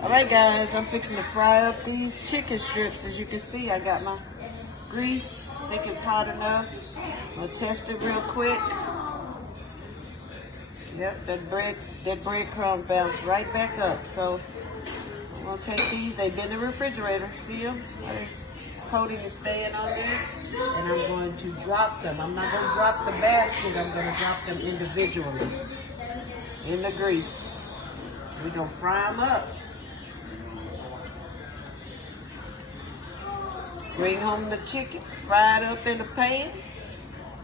Alright guys, I'm fixing to fry up these chicken strips. As you can see, I got my grease. I think it's hot enough. I'm gonna test it real quick. Yep, that breadcrumb bounced right back up. So I'm gonna take these. They've been in the refrigerator. See them? Coating is staying on there. And I'm going to drop them. I'm not gonna drop the basket. I'm gonna drop them individually in the grease. We're gonna fry them up. Bring home the chicken, fried up in the pan.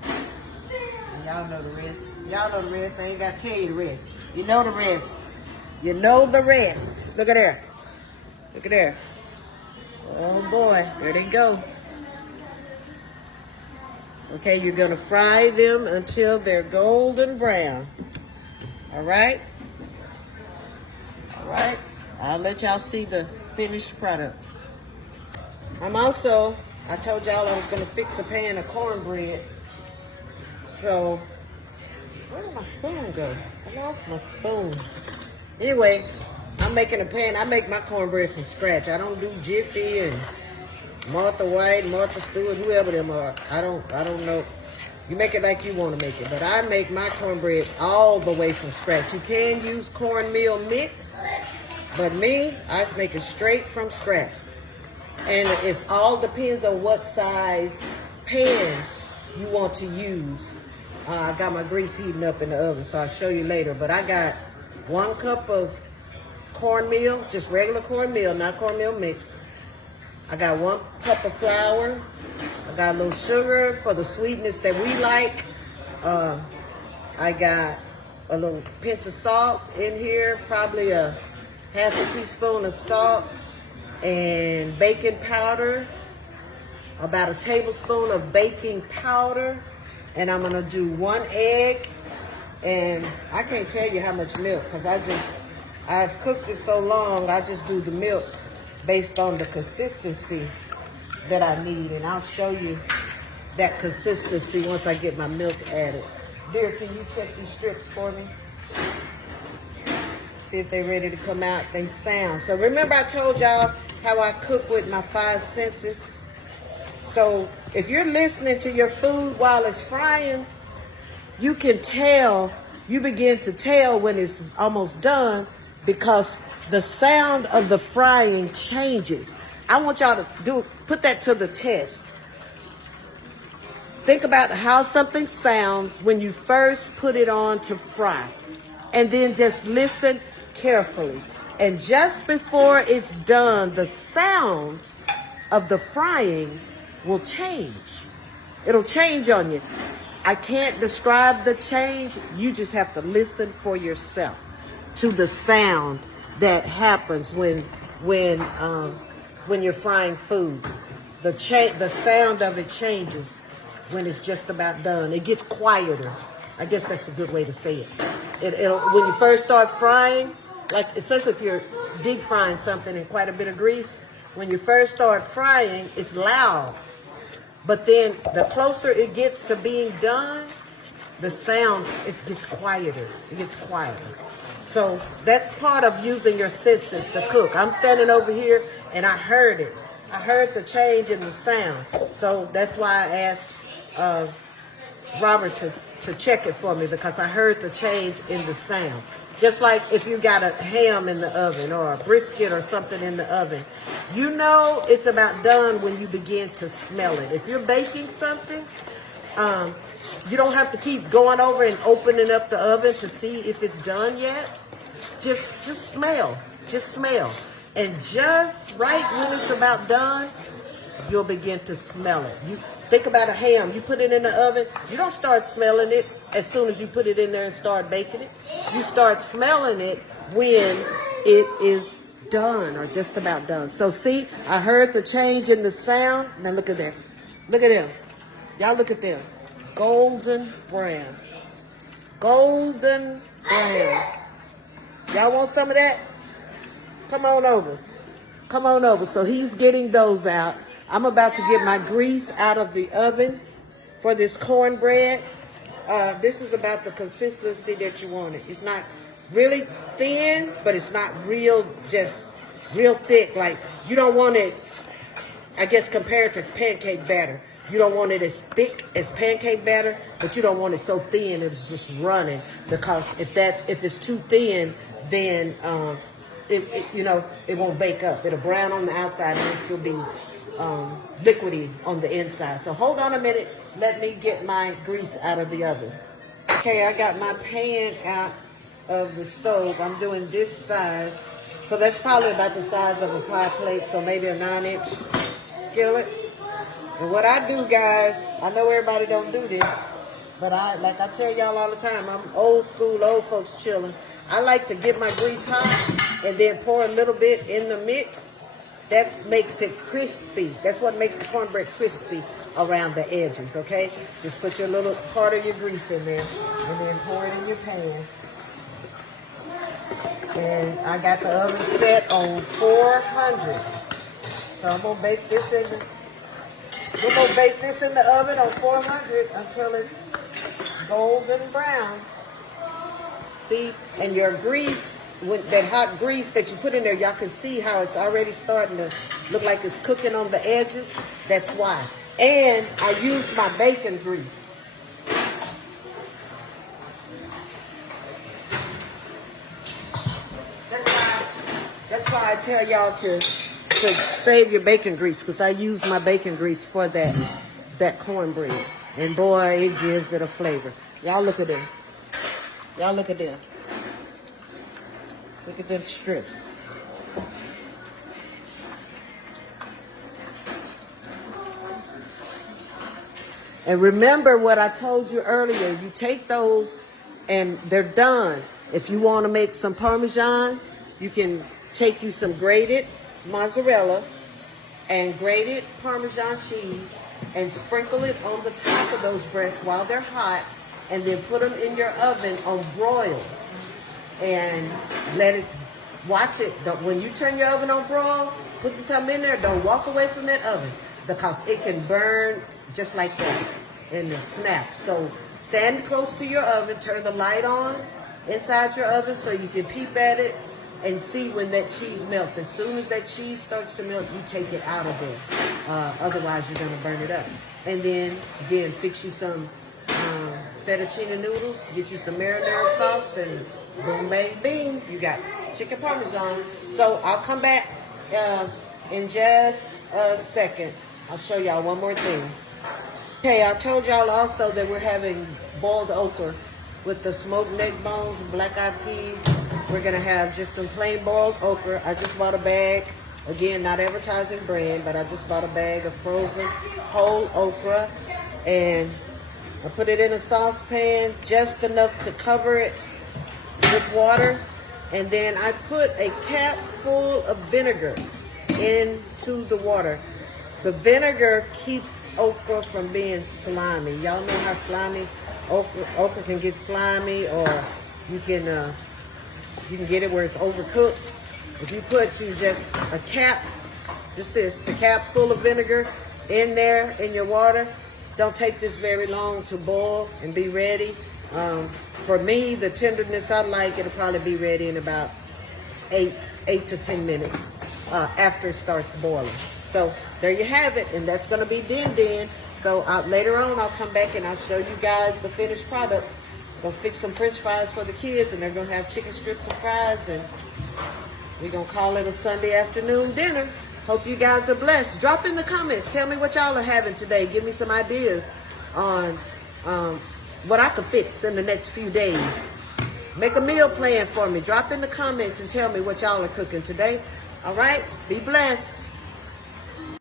And y'all know the rest. Y'all know the rest. I ain't got to tell you the rest. You know the rest. You know the rest. Look at there. Look at there. Oh boy, there they go. Okay, you're gonna fry them until they're golden brown. All right? All right. I'll let y'all see the finished product. I told y'all I was going to fix a pan of cornbread. So, where did my spoon go? I lost my spoon. Anyway, I'm making a pan. I make my cornbread from scratch. I don't do Jiffy and Martha White, Martha Stewart, whoever them are. I don't know. You make it like you want to make it. But I make my cornbread all the way from scratch. You can use cornmeal mix. But me, I make it straight from scratch. And it all depends on what size pan you want to use. I got my grease heating up in the oven, so I'll show you later. But I got 1 cup of cornmeal, just regular cornmeal, not cornmeal mix. I got 1 cup of flour. I got a little sugar for the sweetness that we like. I got a little pinch of salt in here, probably a half a teaspoon of salt. And baking powder, about a tablespoon of baking powder. And I'm gonna do 1 egg. And I can't tell you how much milk, because I've cooked it so long, I just do the milk based on the consistency that I need. And I'll show you that consistency once I get my milk added. Dear, can you check these strips for me? See if they're ready to come out. They sound. So remember I told y'all how I cook with my 5 senses? So if you're listening to your food while it's frying, you can tell, you begin to tell when it's almost done, because the sound of the frying changes. I want y'all to put that to the test. Think about how something sounds when you first put it on to fry, and then just listen carefully. And just before it's done, the sound of the frying will change. It'll change on you. I can't describe the change. You just have to listen for yourself to the sound that happens when you're frying food. The sound of it changes when it's just about done. It gets quieter. I guess that's a good way to say it. When you first start frying, like especially if you're deep frying something in quite a bit of grease, when you first start frying, it's loud. But then the closer it gets to being done, the sound, it gets quieter. It gets quieter. So that's part of using your senses to cook. I'm standing over here and I heard it. I heard the change in the sound. So that's why I asked Robert to check it for me, because I heard the change in the sound. Just like if you got a ham in the oven or a brisket or something in the oven, you know it's about done when you begin to smell it. If you're baking something, you don't have to keep going over and opening up the oven to see if it's done yet. Just smell. Just smell. And just right when it's about done, you'll begin to smell it. You think about a ham. You put it in the oven. You don't start smelling it as soon as you put it in there and start baking it. You start smelling it when it is done or just about done. So see, I heard the change in the sound. Now look at them. Look at them. Y'all look at them. Golden brown. Golden brown. Y'all want some of that? Come on over. Come on over. So he's getting those out. I'm about to get my grease out of the oven for this cornbread. This is about the consistency that you want it. It's not really thin, but it's not real just real thick. Like, you don't want it, I guess, compared to pancake batter. You don't want it as thick as pancake batter, but you don't want it so thin it's just running. Because if it's too thin, then it won't bake up. It'll brown on the outside and it'll still be liquidy on the inside. So hold on a minute. Let me get my grease out of the oven. Okay, I got my pan out of the stove. I'm doing this size. So that's probably about the size of a pie plate, so maybe a 9-inch skillet. And what I do, guys, I know everybody don't do this, but like I tell y'all all the time, I'm old school, old folks chilling. I like to get my grease hot and then pour a little bit in the mix. That makes it crispy. That's what makes the cornbread crispy around the edges, okay? Just put your little part of your grease in there and then pour it in your pan. And I got the oven set on 400. So I'm gonna bake this in the oven on 400 until it's golden brown. See, and your grease, that hot grease that you put in there, y'all can see how it's already starting to look like it's cooking on the edges. That's why. And I used my bacon grease. That's why I tell y'all to save your bacon grease, because I use my bacon grease for that cornbread. And boy, it gives it a flavor. Y'all look at them. Y'all look at them. Look at them strips. And remember what I told you earlier. You take those and they're done. If you want to make some Parmesan, you can take you some grated mozzarella and grated Parmesan cheese and sprinkle it on the top of those breasts while they're hot, and then put them in your oven on broil and let it, watch it. When you turn your oven on broil, put something in there, don't walk away from that oven, because it can burn just like that in the snap. So stand close to your oven, turn the light on inside your oven so you can peep at it and see when that cheese melts. As soon as that cheese starts to melt, you take it out of there. Otherwise, you're going to burn it up. And then, again, fix you some fettuccine noodles, get you some marinara sauce, and boom, bang, bing, you got chicken Parmesan. So I'll come back in just a second. I'll show y'all one more thing. Okay, I told y'all also that we're having boiled okra with the smoked neck bones and black-eyed peas. We're going to have just some plain boiled okra. I just bought a bag. Again, not advertising brand, but I just bought a bag of frozen whole okra. And I put it in a saucepan, just enough to cover it with water. And then I put a cap full of vinegar into the water. The vinegar keeps okra from being slimy. Y'all know how slimy okra can get slimy, or you can get it where it's overcooked. If you put just a cap, the cap full of vinegar in there in your water, don't take this very long to boil and be ready. For me, the tenderness I like, it'll probably be ready in about 8 to 10 minutes after it starts boiling. So there you have it, and that's going to be din. So later on, I'll come back and I'll show you guys the finished product. Gonna fix some French fries for the kids, and they're gonna have chicken strips and fries, and we're gonna call it a Sunday afternoon dinner. Hope you guys are blessed. Drop in the comments. Tell me what y'all are having today. Give me some ideas on what I could fix in the next few days. Make a meal plan for me. Drop in the comments and tell me what y'all are cooking today. All right? Be blessed.